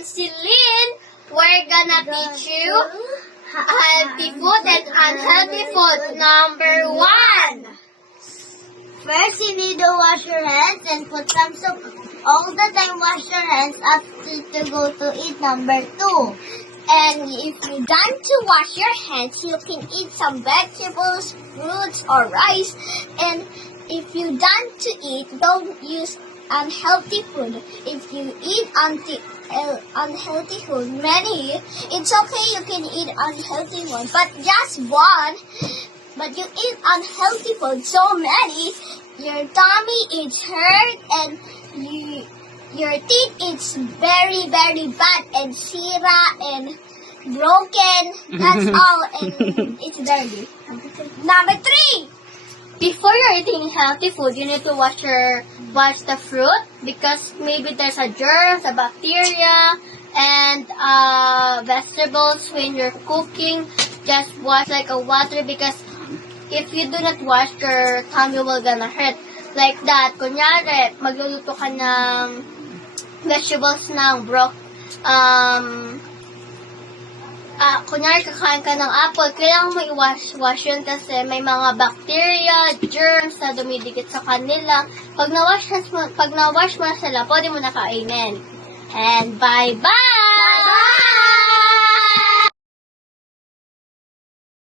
and Celine. We're gonna teach you healthy food and unhealthy food. Number 1. First, you need to wash your hands and put some soap. All the time, wash your hands after to go to eat. Number 2. And if you're done to wash your hands, you can eat some vegetables, fruits, or rice. And if you're done to eat, don't use unhealthy food. If you eat unhealthy food, it's okay you can eat unhealthy one, but just one. But you eat unhealthy food so many, your tummy is hurt and your teeth is very, very bad and sira and broken. That's all, and it's dirty. Number 3. Before you're eating healthy food, you need to wash the fruit because maybe there's a germs, a bacteria, and vegetables when you're cooking. Just wash like a water because if you do not wash, your tummy will gonna hurt. Like that. Kunyari, magluluto ka ng vegetables ng kunyari kakain ka ng apple, kailangan mo i-wash yun kasi may mga bacteria, germs na dumidikit sa kanila. Pag na-wash mo na sila, pwede mo na kainin. And bye-bye!